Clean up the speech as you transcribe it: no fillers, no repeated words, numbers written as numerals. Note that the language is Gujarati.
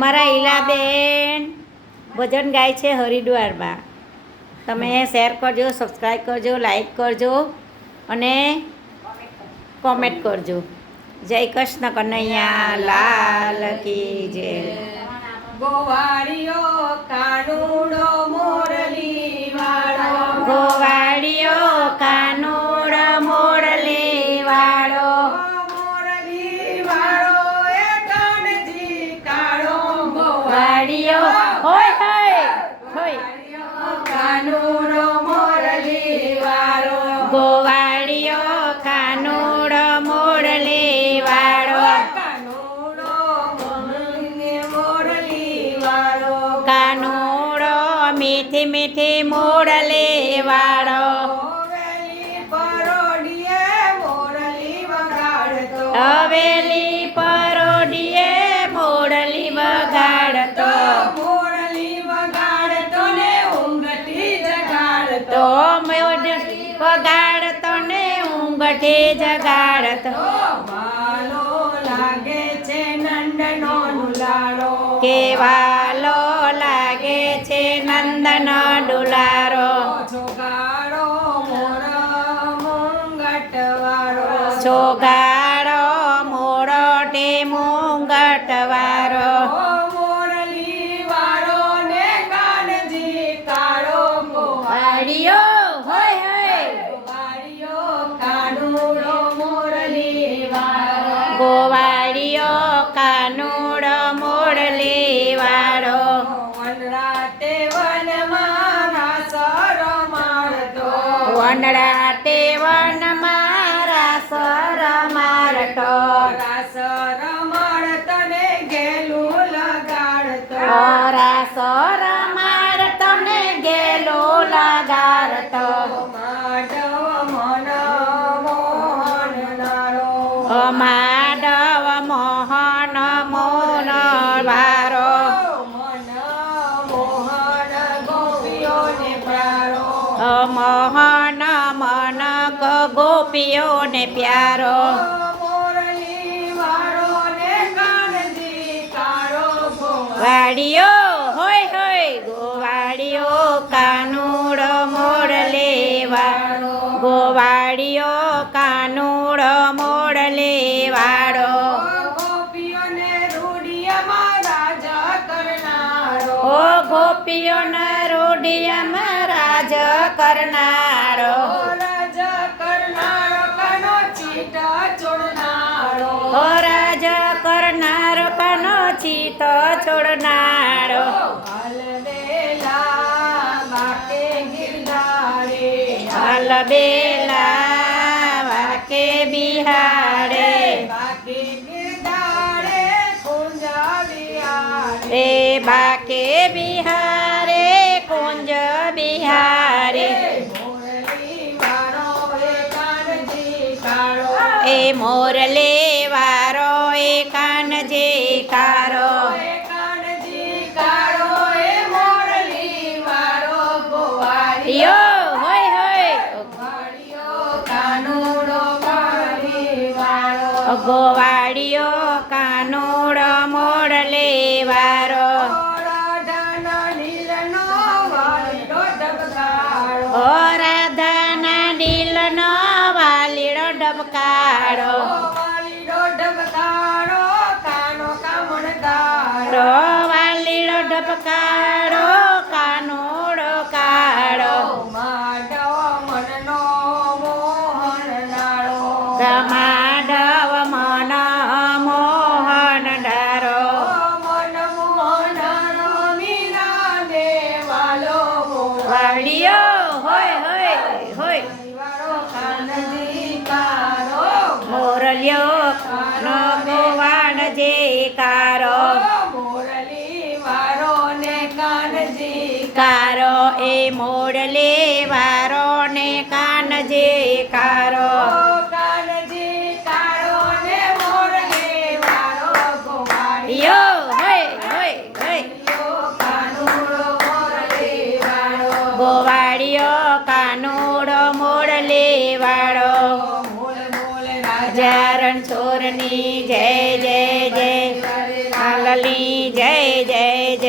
અમારા ઈલાબેન ભજન ગાય છે હરિદ્વારમાં. તમે શેર કરજો, સબસ્ક્રાઈબ કરજો, લાઈક કરજો અને કોમેન્ટ કરજો. જય કૃષ્ણ કનૈયા લાલ કી જય. ગોવાળિયો કાનુડો મોરલી વાળો, ગોવાળિયો કાનુડો મોરલી વાળો, મોરલી વાળો એ કાનજી કાળો. ગોવાળિયો હોય હોય હોય, કાનુડો મોરલી વાળો, ગોવાળિયો કાનુડો મોરલી વાળો, કાનુડો મોરલી વાળો, કાનુડો મીઠી મીઠી મોરલી વાળો, વેલી પરોડીએ મોરલી વગાડતો, હવેલી પરોડીએ મોરલી વગાડતો, મોરલી વગાડતો ને ઊંઘથી જગાડતો, તો મોરલી વગાડતો ને ઊંઘથી જગાડતો. વાલો લાગે છે નંદનો નુલારો, કેવાલો લાગે છે નંદન ડુલારો, છોગાડો મોર મુંગટ વાળો, છોગાડો મોરટે મુંગટ વારો, મોરલી વાળો ને કાનજી કાળો. વાળિયો હોય હોય, ગોવાળિયો કાનુડો મોરલી વાળો, ગોવાળિયો કાનુડો મોરલી વાળો, વનરાતે વનમાં રાસ રમાડતો, વનરાતે વન મારા સર મારતો, રાસ રમાડતો ને ગેલું લગાડતો, રાસ રમાડતો ને ગેલો લગાડતો, માધવ મન મોહન નારો, માધવ મોહન મોન વારો, મન મોહન ગોપીઓને પ્યારો, મોહન મન ગોપીઓને પ્યારો, મોરલી વાળો ને કાનજી કાળો. વાળિયો હોય હોય, ગોવાળિયો કાનુડો મોરલી વાળો, ગોવાળિયો કાનુડો મોરલી વાળો, ગોપીઓને રૂડિયામાં રાજ કરનારો, ઓ ગોપીઓને રૂઢિયામાં રાજ કરનારો, રાજ કરનારો કનો ચીટ ચોડનારો, ઓ રાજ કરનારો કનો ચિત છોડનારો, હાલવેલા બાકે ગિરધારે, હાલબેલા વાકે બિહારે, બાકે ગિરધારે કુંજ વિહારે, રે બાકે બિહારે કુંજ બિહારે, મોરલી વાળો એ કાનજી કાળો, એ મોરલી વારો એ કાનજી કારો, એ કાનજી કાળો એ મોરલી વાળો. ગોવાળિયો યો હોય હોય, ગોવાળિયો કાનુડો મોરલી વાળો, ગોવાળિયો કાનુડો મોરલી વારો, રાધાના નીલનો વાળીડો ઢબકારો, ઓ રાધાના દિલનો વાલીડો ડબકારો, વાળીડો ઢબકારો કાનો કામણદારો, રો વાલીડો ડબકારો કાનુડો કાળો, માધવ મનનો મોહન નાળો, માધવ મન મોહન ડારો, મન મોહનારો મીરા દેવાલો, વાળિયો હોય હોય હોય, વાળો કાનજી કારો, મોરલિયો નો ગોવાણ જે કારો, મોરલી વાળો ને કાનજી કારો એ મોરલી વારો ને કાનજે કારો, કાનજી કારો ને મોરલી વાળો. ગોવાળિયો યો હોય હોય હોય, કાનુડો મોરલી વાળો, ગોવાળિયો કાનુડો મોરલી વાળો, મોલ મોલ રાજા રાજા રણછોડની જય જય જય. વિઠ્ઠલની જય જય જય